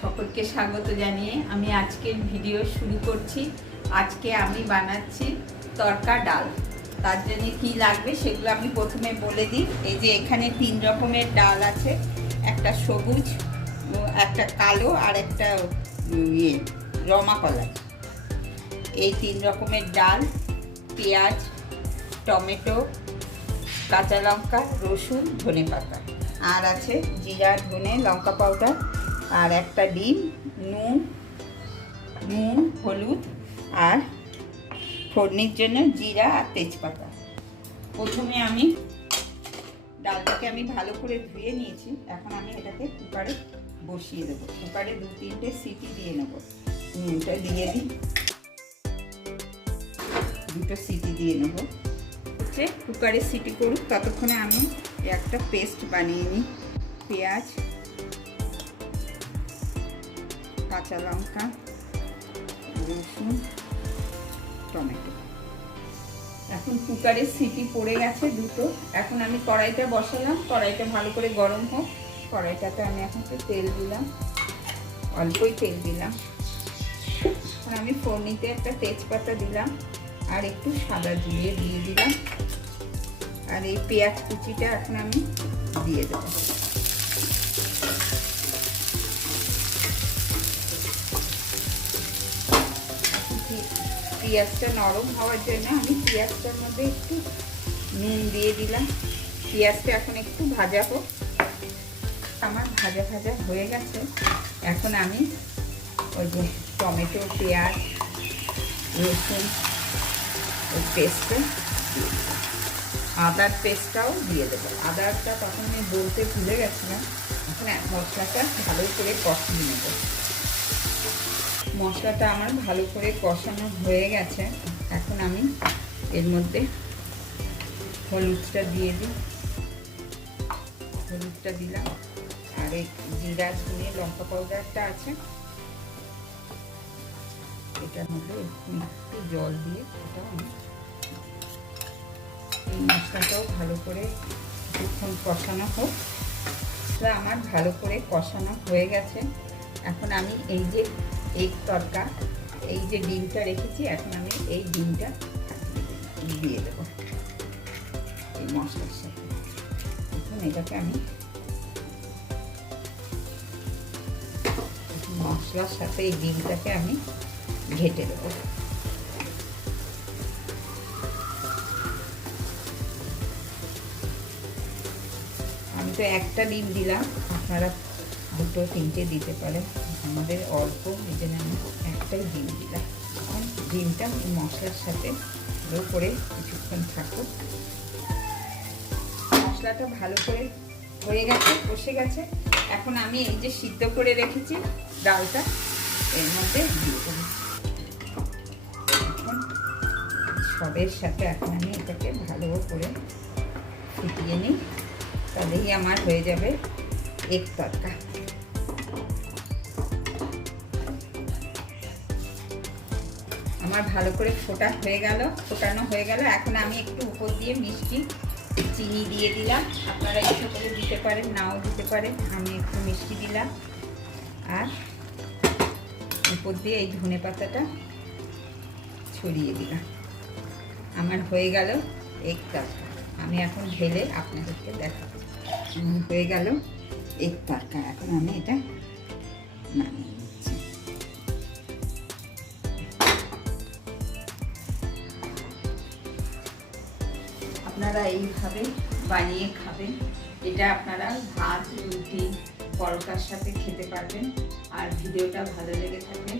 সকলকে স্বাগত জানিয়ে আমি আজকের ভিডিও শুরু করছি। আজকে আমি বানাচ্ছি তড়কা ডাল। তার জন্য কি লাগবে সেগুলো আমি প্রথমে বলে দিই। এই যে এখানে 3 রকমের ডাল আছে, একটা সবুজ, একটা কালো আর একটা রমা কলা। এই 3 রকমের ডাল, পেঁয়াজ, টমেটো, কাঁচা লঙ্কা, রসুন, ধনেপাতা, আর আছে জিরা, ধনে, লঙ্কা পাউডার, আর একটা ডিম, নুন, হলুদ, আর ফোড়নির জন্য জিরা আর তেজপাতা। প্রথমে আমি ডালটাকে ভালো করে ধুয়ে নিয়েছি। এখন আমি এটাকে কুকারে বসিয়ে দেবো। কুকারে 2-3টে সিটি দিয়ে নেবো। নুনটা দিয়ে দিই, 2টো সিটি দিয়ে নেবো। কুকারে সিটি করুক, ততক্ষণে আমি একটা পেস্ট বানিয়ে নিই। পেঁয়াজ, কাঁচা লঙ্কা, রসুন, টমেটো। এখন কুকারে সিটি পড়ে গেছে 2টো। এখন আমি কড়াইটা বসালাম। কড়াইটা ভালো করে গরম হোক। কড়াইটাতে আমি এখন তেল দিলাম, অল্পই তেল দিলাম। এখন আমি ফোড়নিতে একটা তেজপাতা দিলাম আর একটু সাদা জিরে দিয়ে দিলাম। আর এই পেঁয়াজ কুচিটা এখন আমি দিয়ে দেবো। পেঁয়াজটা নরম হওয়ার জন্য আমি পেঁয়াজটার মধ্যে একটু নুন দিয়ে দিলাম। পেঁয়াজটা এখন একটু ভাজা হোক। আমার ভাজা হয়ে গেছে। এখন আমি ওই যে টমেটো, পেঁয়াজ, রসুন ওই পেস্টটা, আদার পেস্টটাও দিয়ে দেবো। আদাটা তখন আমি বলতে ভুলে গেছিলাম। এখন মশলাটা ভালো করে কষিয়ে নেব। মশলাটা আমার ভালো করে কষানো হয়ে গেছে। এখন আমি এর মধ্যে হলুদটা দিয়ে দিই। হলুদটা দিলাম, আর এই জিরা, ধনে, লঙ্কা পাউডারটা আছে, এটার মধ্যে একটু জল দিয়ে এটা আমি এই মশলাটাও ভালো করে কিছুক্ষণ কষানো হোক। আমার ভালো করে কষানো হয়ে গেছে। এখন আমি এই যে এগ তড়কা, এই যে ডিমটা রেখেছি, এখন আমি এই ডিমটা দিয়ে দেবো এই মশলার সাথে। এখন এটাকে আমি মশলার সাথে এই ডিমটাকে আমি ঘেটে দেবো। আমি তো একটা ডিম দিলাম, আপনারা 2-3টে দিতে পারেন। আমাদের অল্প, এই জন্য আমি একটাই ডিম দিলাম। এখন ডিমটা মশলার সাথে ভালো করে কিছুক্ষণ থাকুক। মশলাটা ভালো করে হয়ে গেছে, কষে গেছে। এখন আমি এই যে সিদ্ধ করে রেখেছি ডালটা এর মধ্যে দিয়ে দেবো। এখন সবের সাথে এখন আমি এটাকে ভালো করে ফুটিয়ে নিই, তাহলেই আমার হয়ে যাবে এগ তড়কা। আমার ভালো করে ফোটানো হয়ে গেল। এখন আমি একটু উপর দিয়ে মিষ্টি চিনি দিয়ে দিলাম। আপনারা ইচ্ছে করে দিতে পারেন, নাও দিতে পারেন। আমি একটু মিষ্টি দিলাম, আর উপর দিয়ে এই ধনেপাতাটা ছড়িয়ে দিলাম। আমার হয়ে গেল এগ তড়কা। আমি এখন ঢেলে আপনাদেরকে দেখাবো। হয়ে গেল এগ তড়কা। এখন আমি এটা নামিয়ে নিচ্ছি। আপনারা এইভাবে বানিয়ে খাবেন। এটা আপনারা ভাত, রুটি, পরোটার সাথে খেতে পারবেন। আর ভিডিওটা ভালো লেগে থাকলে